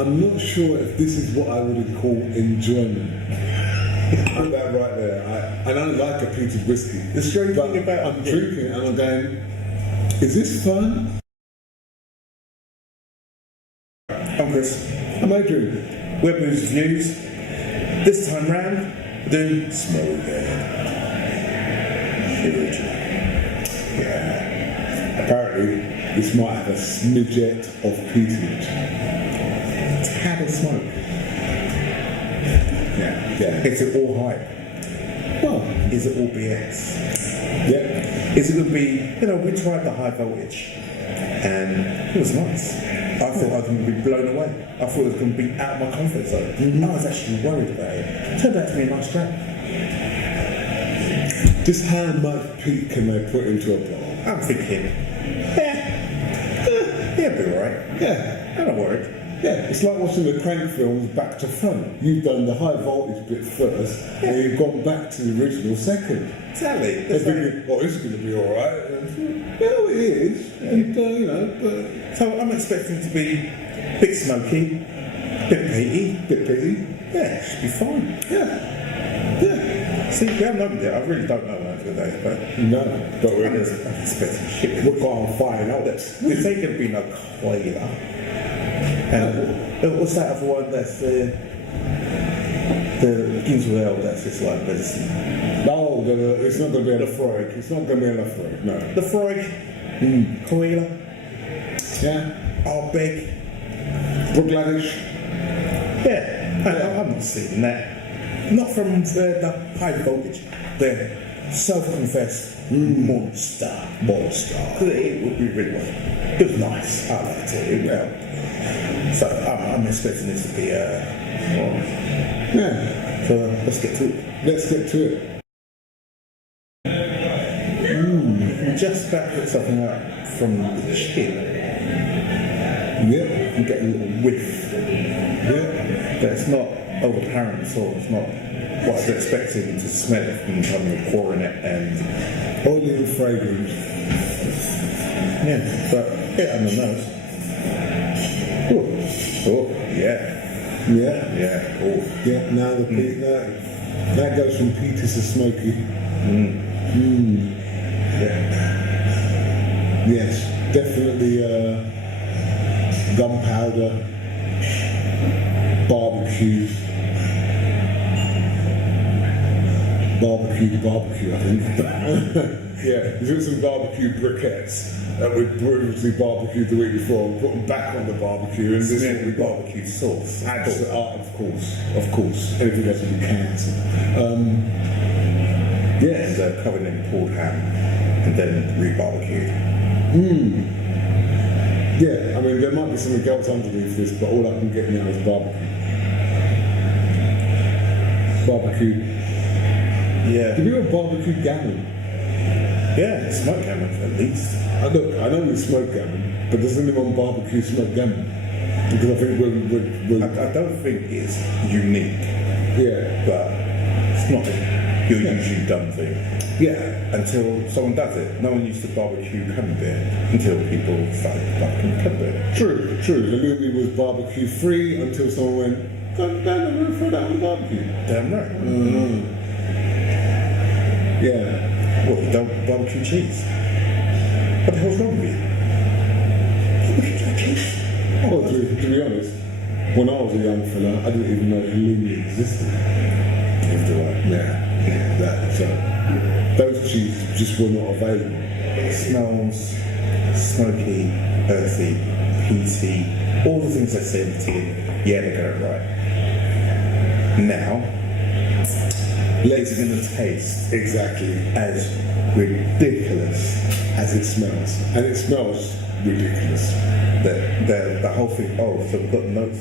I'm not sure if this is what I would call enjoyment. I'm that right there. I don't like a peated whiskey. The strange thing about I'm drinking it and I'm going, is this fun? I'm Chris. I'm Adrian. We're Booze Reviews. This time round, we're doing Smokehead. The original. Yeah. Apparently, this might have a smidget of peatage. Tad of smoke. Yeah. Is it all hype? Well, is it all BS? yeah. Is it going to be, we tried the high voltage and it was nice. I thought I was going to be blown away. I thought it was going to be out of my comfort zone. Mm-hmm. I was actually worried about it. Turned out to be a nice drink. Just how much peat can they put into a bottle? I'm thinking, it'll be alright. Yeah. I'm not worried. Yeah, it's like watching the Crank films back to front. You've done the high voltage bit first, and you've gone back to the original second. Exactly. They're thinking, oh, this is going to be alright. Well, it is. And, but... So I'm expecting it to be a bit smoky, bit peaty. Yeah, it should be fine. Yeah. See, we haven't opened it. I really don't know today, but... No, but I'm expecting shit. We're going to find out. This ain't going to be no quaver. And what's that other one that's the begins with L, that's just like medicine? No, it's not going to be a Lafroig. It's not going to be a Lafroig, no. Lafroig, Coila, yeah, Ardbeg, Brookladish. Yeah, I'm not seeing that. Not from the high voltage. The self-confessed monster. It would be really well. It was nice. I liked it. So I'm expecting this to be Yeah. So let's get to it. We just about put something out from the chicken. Yeah. I'm getting a little whiff. Yeah. But it's not overpowering at all. It's not what I was expecting to smell it from the time you're pouring it and oily and fragrant. yeah, but get on the nose. Oh, yeah. Yeah. Oh. Yeah, now the peat, that goes from peaty to smoky. Yeah. Yes, definitely gunpowder, barbecue, I think. Yeah, we took some barbecue briquettes that we previously barbecued the week before and put them back on the barbecue. And this With barbecue sauce. Of course. Anything else would be cancer. Yes. And covered in pulled ham and then re-barbecued. Yeah, I mean, there might be something else underneath this, but all I can get now is barbecue. Yeah. Have you ever barbecued gammon? Yeah, smoked gammon at least. I know we smoke gammon, but does anyone barbecue smoked gammon? Because I think we're I don't think it's unique, yeah, but it's not your usually done thing. Yeah. Until someone does it. No one used to barbecue camembert until people started barbecuing camembert. True. The movie was barbecue free until someone went, God damn, I'm going to throw that on the barbecue. Damn right. Yeah. What, you don't barbecue cheese? What the hell's wrong with you? Barbecue cheese? Well, to be honest, when I was a young fella, I didn't even know halloumi existed. Yeah. Those cheeses just were not available. It smells smoky, earthy, peaty, all the things I said to you. Yeah, they got it right. Now, it's going to taste exactly as ridiculous as it smells. And it smells ridiculous. The whole thing, so we've got notes.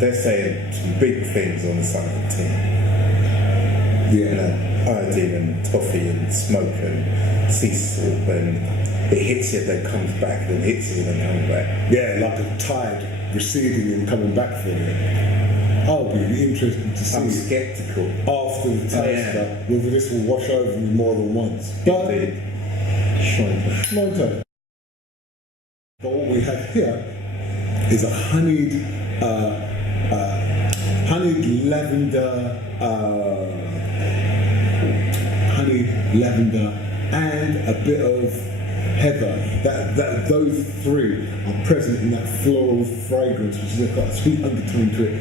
They're saying some big things on the side of the tin. Yeah. Iodine and toffee and smoke and sea salt, and it hits you, then comes back, then hits you, then comes back. Yeah, like a tide receding and coming back from it. I'll be interested to see. I'm sceptical after the taster whether this will wash over me more than once. But But what we have here is a honeyed honeyed lavender, and a bit of heather. Those three are present in that floral fragrance, which has got a sweet undertone to it.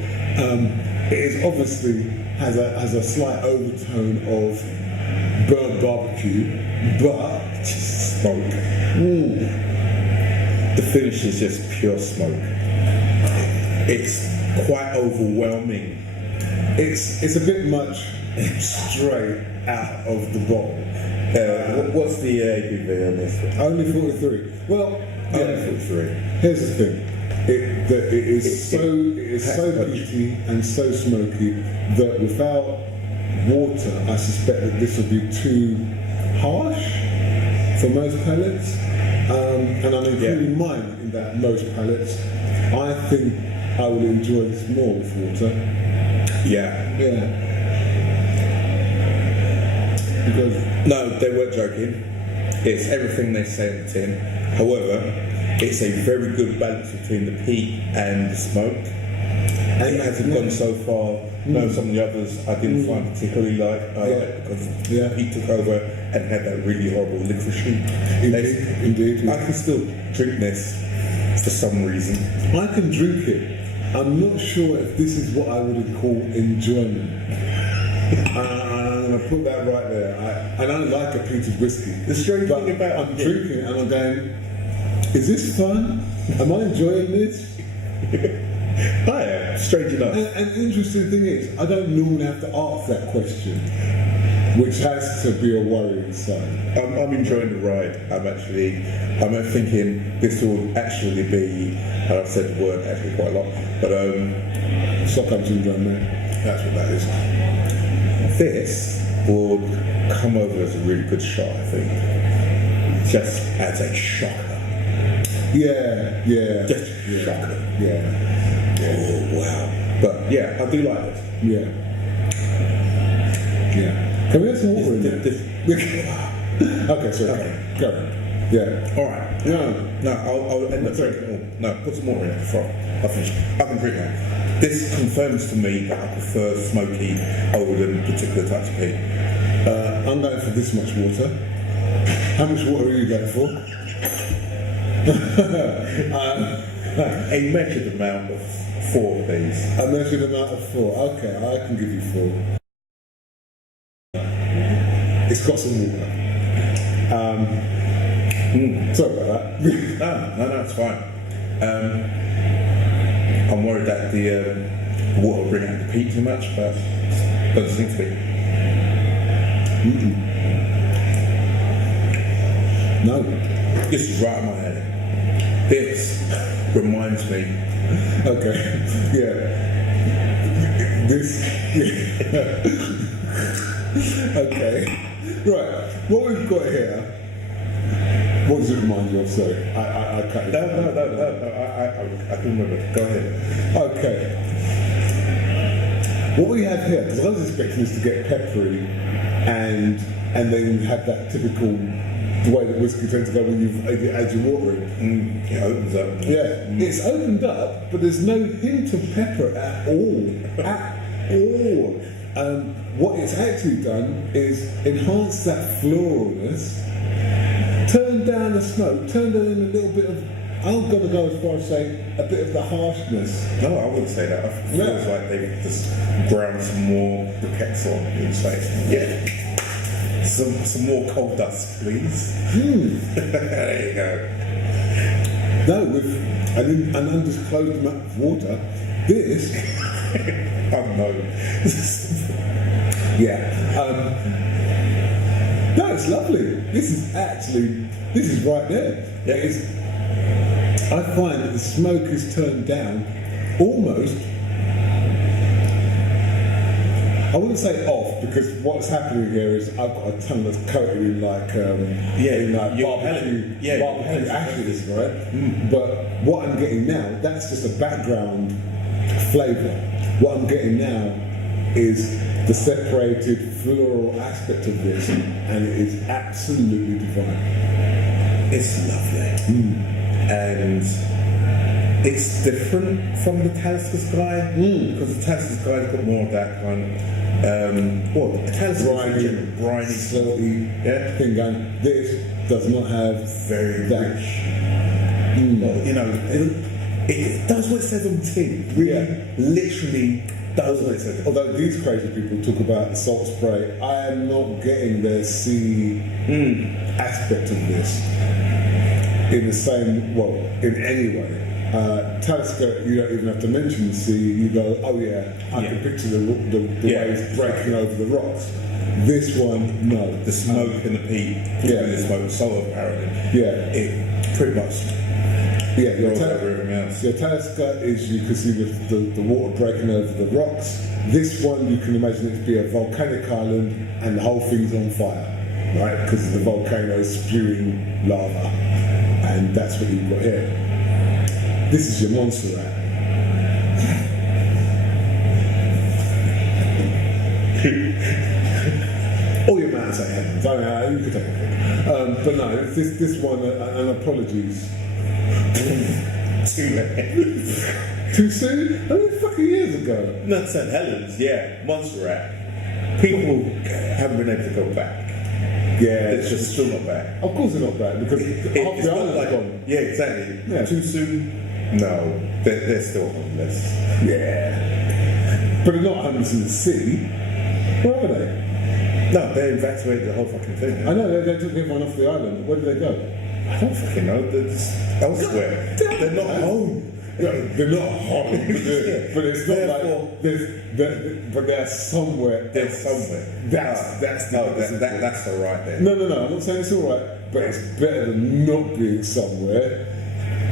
It is obviously has a slight overtone of burnt barbecue, but Smoke. The finish is just pure smoke. It's quite overwhelming. it's a bit much straight out of the bottle. What's the ABV on this one? Only 43. Well, Only 43. here's the thing. It is so peaty and so smoky that without water, I suspect that this would be too harsh for most palates. And I'm including mine in that most palates. I think I will enjoy this more with water. Yeah. Because No, they weren't joking. It's everything they say in the tin. However, it's a very good balance between the peat and the smoke. And it hasn't gone so far. No, some of the others I didn't find particularly like because the peat took over and had that really horrible liquoricey. Indeed. I can still drink this for some reason. I can drink it. I'm not sure if this is what I would call enjoyment. I'm going to put that right there. I don't like a peated whiskey. The strange But thing about I'm drinking it and I'm going, is this fun? Am I enjoying this? I am, strange enough. And the interesting thing is, I don't normally have to ask that question, which has to be a worrying sign. I'm enjoying the ride. I'm thinking this will actually be, and I've said the word actually quite a lot, but Stockholm syndrome, man. That's what that is. this will come over as a really good shot, I think. Just as a shocker. Yeah. Just shocker. Yeah. Oh, wow. But yeah, I do like this. Yeah. Can we have some water in there? Okay, sorry. Okay. Go. Yeah. Alright. No, I'll end up drinking more. No, put some more in it before I finish. I can drink that. This confirms to me that I prefer smoky over than particular types of peat. I'm going for this much water. How much water are you going for? A measured amount of 4, please. A measured amount of 4. Okay, I can give you 4. It's got some water. Sorry about that. No, it's fine. I'm worried that the water will bring out the peat too much, but doesn't seem to be. No. This is right in my head. This reminds me. Okay. Yeah. This. Yeah. Okay. Right. What we've got here. What does it remind you of? Sorry, I cut it. No. I can remember. Go ahead. Okay. What we have here, because I was expecting this to get peppery, and then have that typical the way that whiskey tends to go when you add your water in. It opens up. Yeah, it's opened up, but there's no hint of pepper at all. At all. What it's actually done is enhance that floralness, turn down the smoke, turn down a little bit of, I'm going to go as far as say, a bit of the harshness. No, I wouldn't say that. It feels like they've just ground some more briquettes on inside. Yeah. Some more coal dust, please. There you go. No, with an undisclosed amount of water, this... Unknown. Yeah. No, it's lovely. This is right there. Yeah. I find that the smoke is turned down almost, I wouldn't say off, because what's happening here is I've got a tongue that's coated in barbecue ashes, right? But what I'm getting now, that's just a background flavour. What I'm getting now is the separated floral aspect of this, and it is absolutely divine. It's lovely. And it's different from the Talisker Sky because the Talisker Sky's got more of that kind of the Talisker briny, salty thing going. This does not have very that. rich. Well, you know, it does what it says on the tin. Really, literally does what it says. Although these crazy people talk about the salt spray, I am not getting the sea aspect of this in the same, in any way. Talisker, you don't even have to mention the sea. You go, oh yeah, I can picture the waves breaking over the rocks. This one, no. The smoke and the peat. Yeah. The smoke, salt apparently. Yeah. It pretty much. Yeah, your Talisker is, you can see the water breaking over the rocks. This one, you can imagine it to be a volcanic island and the whole thing's on fire, right? Because the volcano is spewing lava. And that's what you've got here. This is your Montserrat. Or your Mount St. Helens. I don't know, you could take it. But no, this one, and apologies. Too late. Too soon? How many fucking years ago? Not St. Helens, yeah. Montserrat. People haven't been able to go back. Yeah. It's just still not back. Of course it's not back, because half It's the not island's like, gone. yeah, exactly. Yeah. Too soon? No. They're still homeless. Yeah. But they're not homeless in the sea. Where are they? No, they evacuated the whole fucking thing. I know, they took everyone off the island. Where did they go? I don't fucking know. They're just elsewhere. They're not home. No, they're not home, but it's not Therefore, like but they're somewhere. They're somewhere. That's all right then. No. I'm not saying it's all right, but it's better than not being somewhere,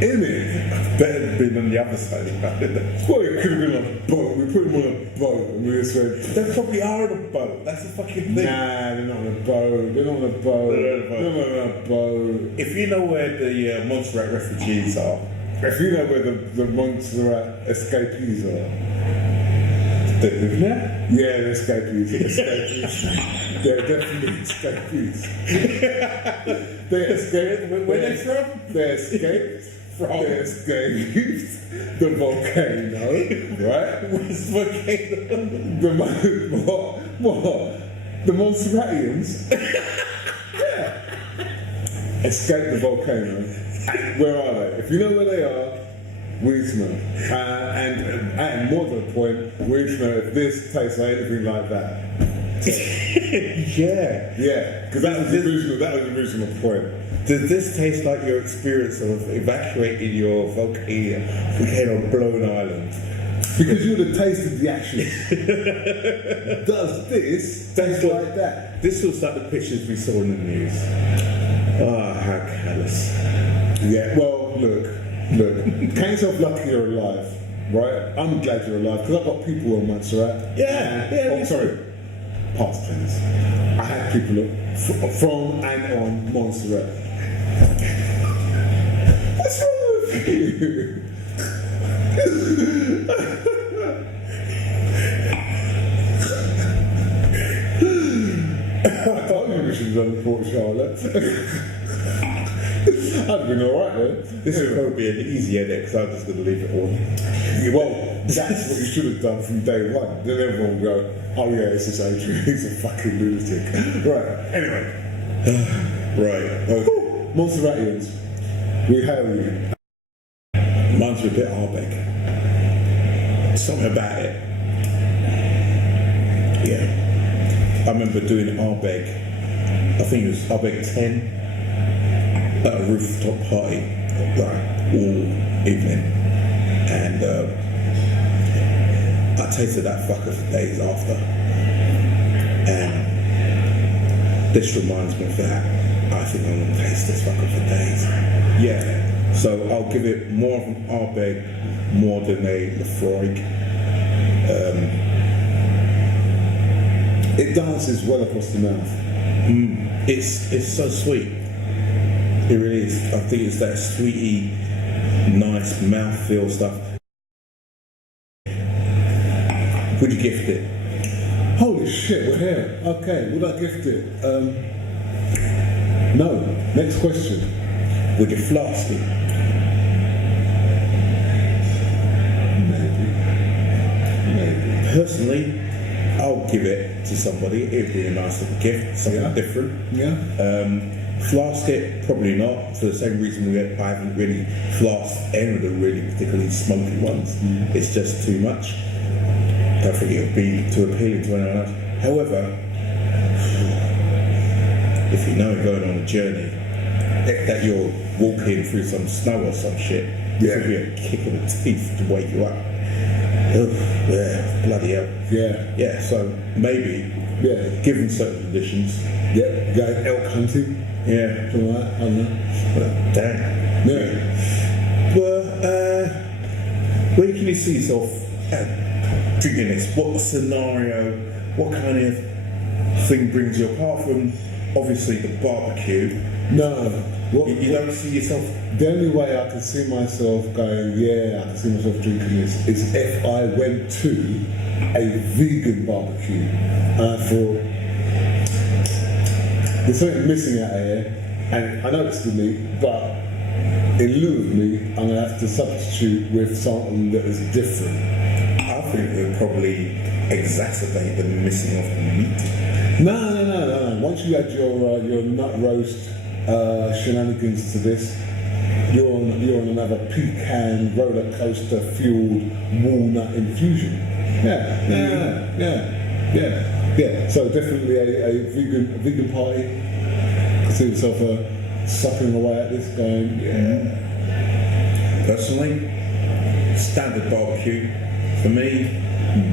isn't it? Better than being on the other side of the island. Well, it could have been on a boat. We put them on a boat, and we just went. They probably are on a boat. That's the fucking thing. Nah, they're not on a boat. They're not on a boat. They're not on a boat. If you know where the Montserrat refugees are. If you know where the Montserrat escapees are. Yeah, they're escapees. They're definitely escapees. They escaped. Where they from? They escaped from. They escaped the volcano, right? Where's the volcano? What? The Montserratians. Yeah. Escaped the volcano. Where are they? If you know where they are, we need to know. And more to the point, we need to know if this tastes anything like that. Yeah, because that was the original point. Does this taste like your experience of evacuating your volcano blown island? Because you would have tasted the action. Does this taste like that? This looks like the pictures we saw in the news. Oh, how callous. Yeah, well, look. Count yourself lucky you're alive, right? I'm glad you're alive, because I've got people on Montserrat. Sorry. Past tense. I had people from and on Montserrat. What's wrong with you? I told you we should have done Port Charlotte. I'd been alright then. This is probably be an easy edit because I'm just going to leave it all. Yeah, well, that's what you should have done from day one. Then everyone will go, oh yeah, this is Adrian, he's a fucking lunatic. Right, anyway. Right. Okay. Montserratians, we hail you. Mine's a bit Arbeck. Something about it. Yeah. I remember doing Arbeck, I think it was Arbeck 10. At a rooftop party, like all evening, and I tasted that fucker for days after, and this reminds me of that. I think I'm gonna taste this fucker for days. Yeah, so I'll give it more of an Arbeck, more than a Lefroy. It dances well across the mouth. It's so sweet. It really is. I think it's that sweety, nice mouthfeel stuff. Would you gift it? Holy shit, we're here. Okay, would I gift it? No. Next question. Would you flask it? Maybe. Personally, I'll give it to somebody. It'd be a nice little gift, something different. Yeah. Flask it, probably not, for the same reason I haven't really flasked any of the really particularly smoky ones. It's just too much. Don't think it would be too appealing to anyone else. However, if you know you're going on a journey, that you're walking through some snow or some shit, this would be a kick in the teeth to wake you up. Oh, yeah, bloody hell. Yeah. Yeah, so maybe, given certain conditions. Yeah, go elk hunting. Yeah. Something like that, I don't know. But damn. Yeah. Well, where can you see yourself drinking this? What scenario, what kind of thing brings you, apart from obviously the barbecue? No. What, you don't see yourself. The only way I can see myself going, I can see myself drinking this, is if I went to a vegan barbecue and I thought, there's something missing out here, and I know it's the meat, but in lieu of meat, I'm going to have to substitute with something that is different. I think it would probably exacerbate the missing of the meat. No. Once you add your nut roast shenanigans to this, you're on another pecan roller coaster fueled walnut infusion. Yeah. So definitely a vegan party. I see yourself sucking away at this, going, Personally, standard barbecue for me,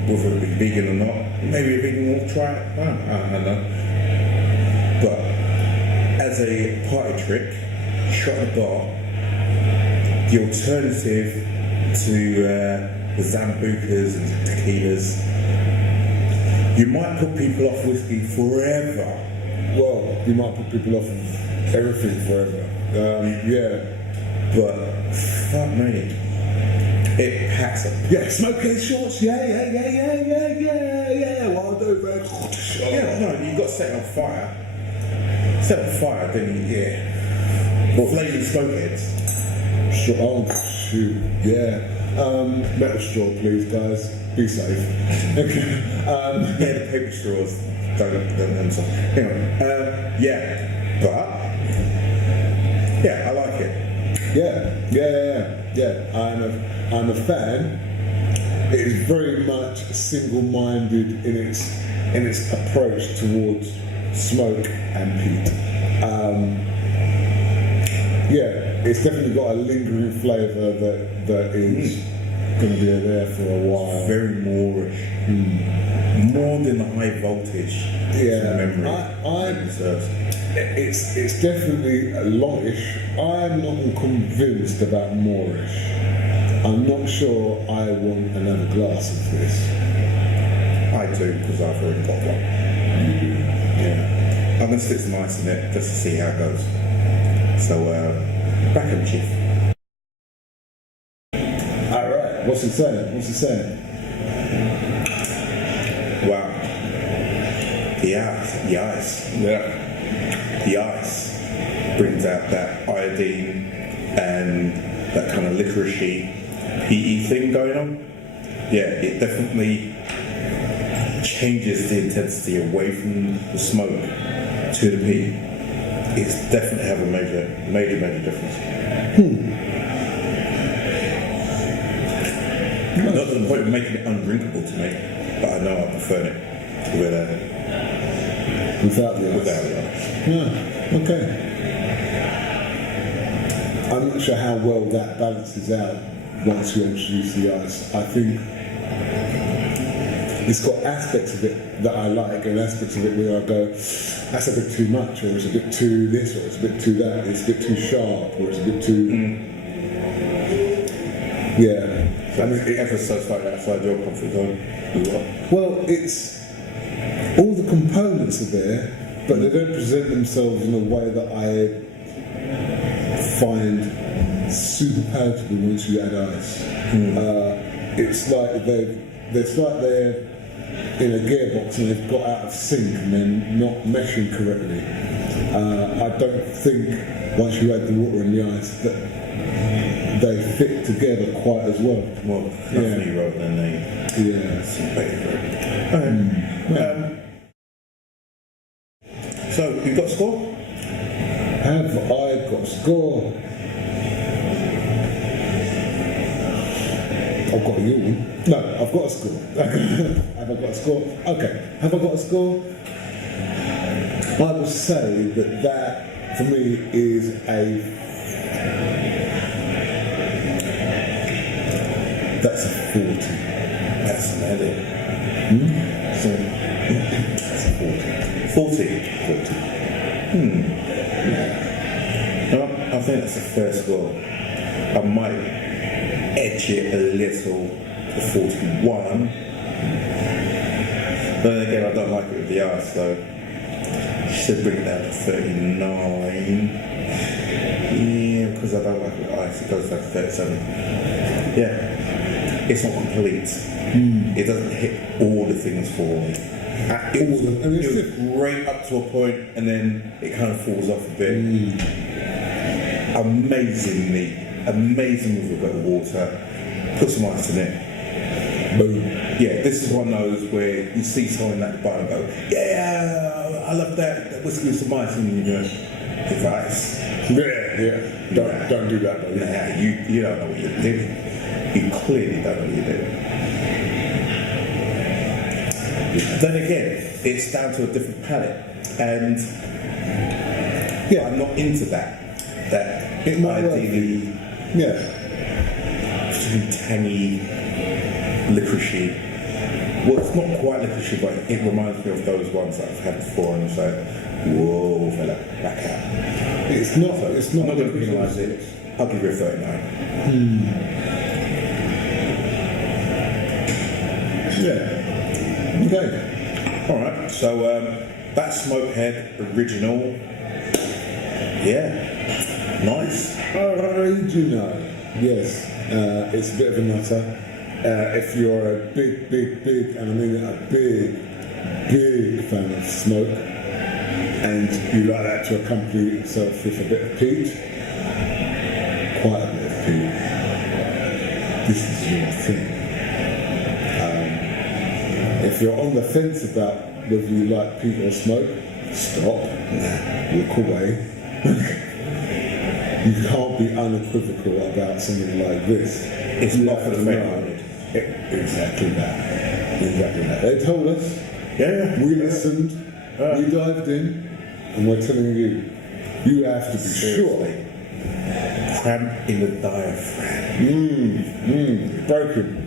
whether it be vegan or not, maybe a vegan will try it. I don't know. But as a party trick, shot at the bar, the alternative to the Zambucas and tequilas, you might put people off whiskey forever. Well, you might put people off of everything forever. But fuck me, it packs up. Yeah, Smokehead shorts. Yeah. Well, I'll do it. Yeah, no, you got to set it on fire. Set it on fire, then you, flaming smokeheads. Shoot. Yeah. Metal straw, please, guys. Be safe. Okay. The paper straws don't Anyway, I like it. Yeah. I'm a fan. It is very much single-minded in its approach towards smoke and peat. It's definitely got a lingering flavour that is going to be there for a while. Very Moorish. More than the high voltage. Memory. It's definitely longish. I'm not convinced about Moorish. I'm not sure I want another glass of this. I do, because I've already got one. You do? Yeah. I'm going to stick some ice in it just to see how it goes. So, back in, Chief. Alright, what's it saying? Wow. The ice. Yeah. The ice brings out that iodine and that kind of licoricey, peaty thing going on. Yeah, it definitely changes the intensity away from the smoke to the peat. It's definitely have a major difference. Not to the point of making it undrinkable to me, but I know I prefer it without the ice. Yeah, okay. I'm not sure how well that balances out once you introduce the ice. I think it's got aspects of it that I like and aspects of it where I go, that's a bit too much, or it's a bit too this, or it's a bit too that, it's a bit too sharp, or it's a bit too... I mean, it ever so slightly outside your comfort zone. Well, it's... all the components are there, but they don't present themselves in a way that I find super palatable once you add ice. It's like they're in a gearbox and they've got out of sync and they're not meshing correctly. I don't think once you add the water and the ice that they fit together quite as well. Well, definitely rather than they Yeah. So, you got a score? Have I got a score? I've got a yawn. No, I've got a score. Have I got a score? Okay. Have I got a score? I would say that for me is that's a 40. That's an edit. So, that's a 40. 40. No, I think that's a fair score. I might edge it a little to 41. But then again, I don't like it with the ice, so should bring it down to 39. Yeah, because I don't like it with ice, it goes down to 37. Yeah, it's not complete. It doesn't hit all the things for me. It was great up to a point, and then it kind of falls off a bit. Amazing with a bit of water. Put some ice in it. Boom. Yeah, this is one of those where you see someone at the bar and go, yeah, I love that whiskey with some ice, and you go, it's ice. Yeah. Don't do that, though. Nah, you don't know what you're doing. You clearly don't know what you're doing. Then again, it's down to a different palate, and yeah, I'm not into that. It might ideally, tangy, licoricey. Well, it's not quite licoricey, but it reminds me of those ones that I've had before, and it's like, whoa, fella, back out. It's not I'm not going to penalise it. I'll give you a 39. Yeah. Okay. All right. So that's Smokehead original. Yeah. Nice. Original. Yes. It's a bit of a nutter. If you're a big, and I mean a big fan of smoke, and you like that to accompany itself with a bit of peat, quite a bit of peat, this is your thing. If you're on the fence about whether you like peat or smoke, stop, walk away. You can't be unequivocal about something like this. It's not for the faint-hearted. Exactly that. They told us. Yeah. We listened. We dived in, and we're telling you, you have to be sure. Cramp in the diaphragm. Broken.